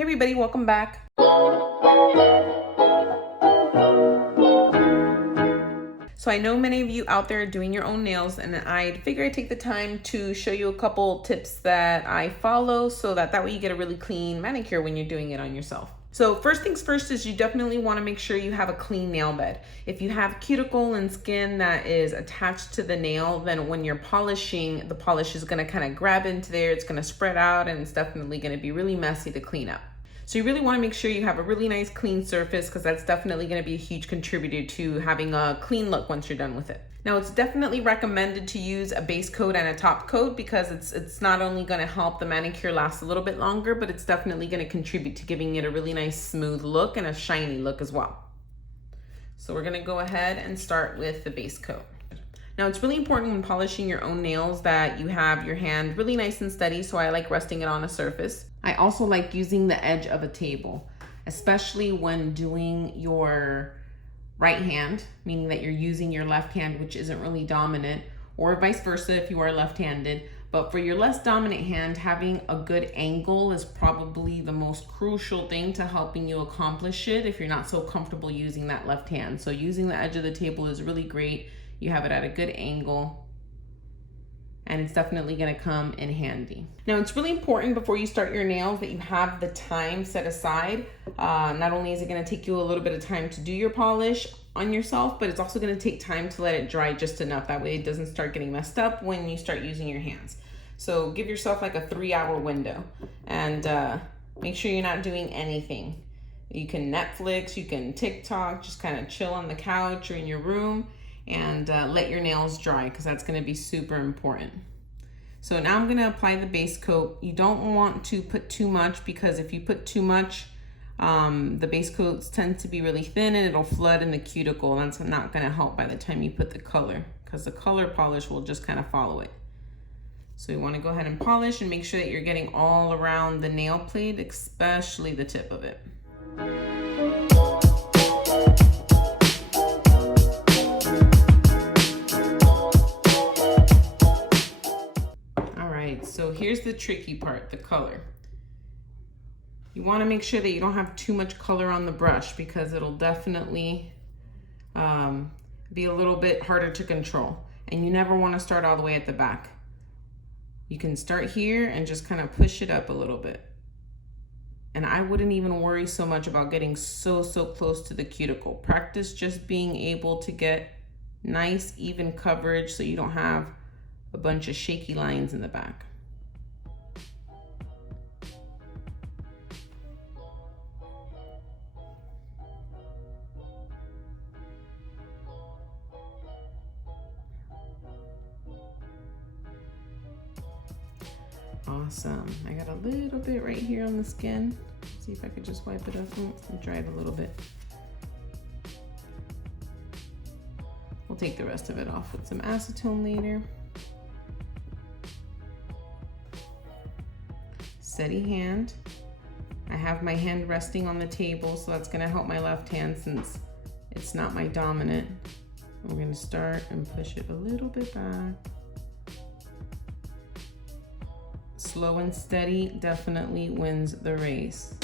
Hey everybody, welcome back. So I know many of you out there are doing your own nails, and I figure I'd take the time to show you a couple tips that I follow so that way you get a really clean manicure when you're doing it on yourself. So first things first is you definitely want to make sure you have a clean nail bed. If you have cuticle and skin that is attached to the nail, then when you're polishing, the polish is going to kind of grab into there, it's going to spread out, and it's definitely going to be really messy to clean up. So you really want to make sure you have a really nice clean surface, because that's definitely going to be a huge contributor to having a clean look once you're done with it. Now, it's definitely recommended to use a base coat and a top coat, because it's not only going to help the manicure last a little bit longer, but it's definitely going to contribute to giving it a really nice smooth look and a shiny look as well. So we're going to go ahead and start with the base coat. Now, it's really important when polishing your own nails that you have your hand really nice and steady, so I like resting it on a surface. I also like using the edge of a table, especially when doing your right hand, meaning that you're using your left hand, which isn't really dominant, or vice versa if you are left-handed. But for your less dominant hand, having a good angle is probably the most crucial thing to helping you accomplish it if you're not so comfortable using that left hand. So using the edge of the table is really great. You have it at a good angle, and it's definitely going to come in handy. Now, it's really important before you start your nails that you have the time set aside. Not only is it going to take you a little bit of time to do your polish on yourself, but it's also going to take time to let it dry just enough. That way it doesn't start getting messed up when you start using your hands. So give yourself like a 3-hour window, and make sure you're not doing anything. You can Netflix, you can TikTok, just kind of chill on the couch or in your room, and let your nails dry, because that's going to be super important. So now I'm going to apply the base coat. You don't want to put too much, because if you put too much, the base coats tend to be really thin and it'll flood in the cuticle. That's not going to help by the time you put the color, because the color polish will just kind of follow it. So you want to go ahead and polish and make sure that you're getting all around the nail plate, especially the tip of it. So here's the tricky part, the color. You want to make sure that you don't have too much color on the brush, because it'll definitely be a little bit harder to control. And you never want to start all the way at the back. You can start here and just kind of push it up a little bit. And I wouldn't even worry so much about getting so close to the cuticle. Practice just being able to get nice even coverage so you don't have a bunch of shaky lines in the back. Awesome. I got a little bit right here on the skin. See if I could just wipe it up and dry it a little bit. We'll take the rest of it off with some acetone later. Steady hand. I have my hand resting on the table, so that's going to help my left hand since it's not my dominant. We're going to start and push it a little bit back. Slow and steady definitely wins the race.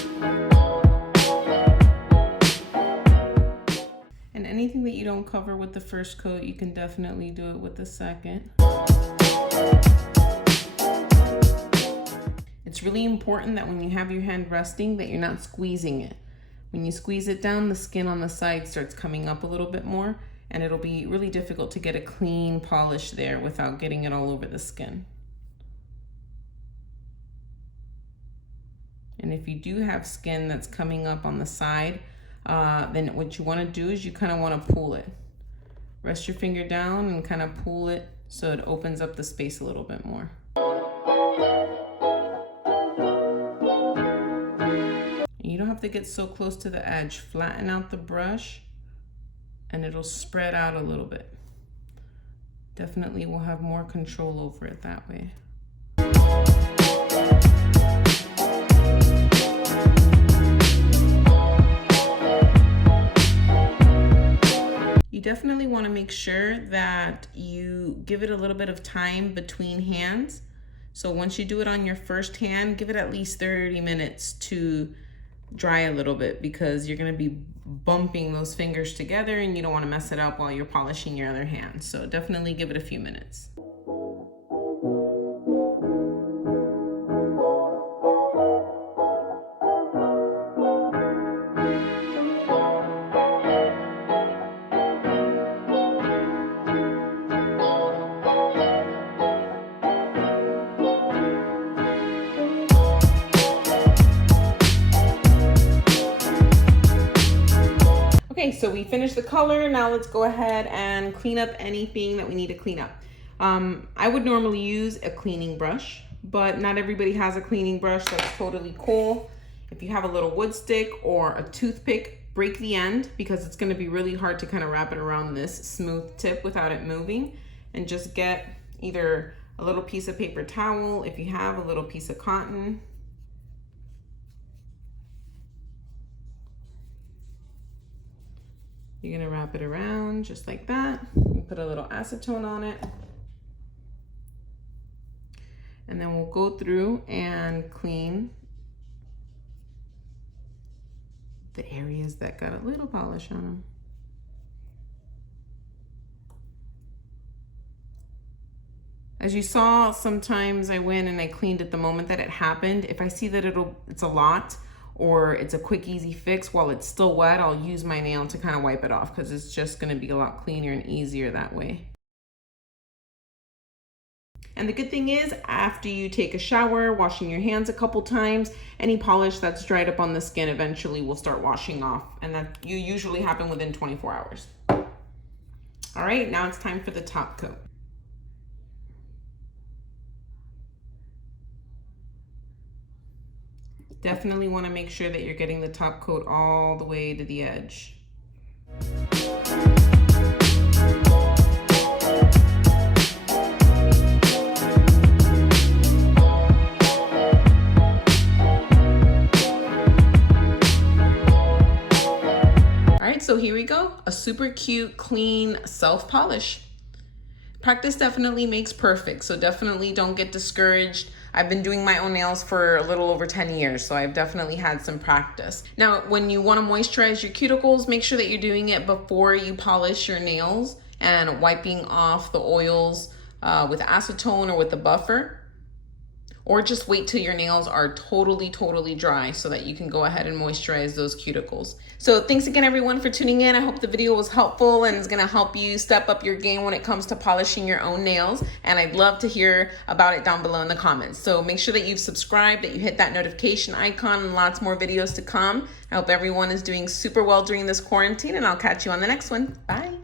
And anything that you don't cover with the first coat, you can definitely do it with the second. It's really important that when you have your hand resting that you're not squeezing it. When you squeeze it down, the skin on the side starts coming up a little bit more, and it'll be really difficult to get a clean polish there without getting it all over the skin. And if you do have skin that's coming up on the side, then what you want to do is you kind of want to pull it. Rest your finger down and kind of pull it so it opens up the space a little bit more. You don't have to get so close to the edge. Flatten out the brush and it'll spread out a little bit. Definitely will have more control over it that way. You definitely want to make sure that you give it a little bit of time between hands. So once you do it on your first hand, give it at least 30 minutes to dry a little bit because you're gonna be bumping those fingers together and you don't wanna mess it up while you're polishing your other hand. So definitely give it a few minutes. Okay, so we finished the color. Now let's go ahead and clean up anything that we need to clean up. I would normally use a cleaning brush, but not everybody has a cleaning brush. That's totally cool. If you have a little wood stick or a toothpick, break the end because it's gonna be really hard to kind of wrap it around this smooth tip without it moving. And just get either a little piece of paper towel, if you have a little piece of cotton. You're gonna wrap it around just like that. You put a little acetone on it. And then we'll go through and clean the areas that got a little polish on them. As you saw, sometimes I went and I cleaned it the moment that it happened. If I see that it's a lot, or it's a quick, easy fix while it's still wet, I'll use my nail to kind of wipe it off because it's just gonna be a lot cleaner and easier that way. And the good thing is, after you take a shower, washing your hands a couple times, any polish that's dried up on the skin eventually will start washing off, and that usually happen within 24 hours. All right, now it's time for the top coat. Definitely want to make sure that you're getting the top coat all the way to the edge. All right, so here we go. A super cute, clean self polish. Practice definitely makes perfect, so definitely don't get discouraged. I've been doing my own nails for a little over 10 years, so I've definitely had some practice. Now, when you want to moisturize your cuticles, make sure that you're doing it before you polish your nails and wiping off the oils with acetone or with the buffer. Or just wait till your nails are totally dry so that you can go ahead and moisturize those cuticles. So thanks again everyone for tuning in. I hope the video was helpful and is gonna help you step up your game when it comes to polishing your own nails. And I'd love to hear about it down below in the comments. So make sure that you've subscribed, that you hit that notification icon, and lots more videos to come. I hope everyone is doing super well during this quarantine, and I'll catch you on the next one. Bye.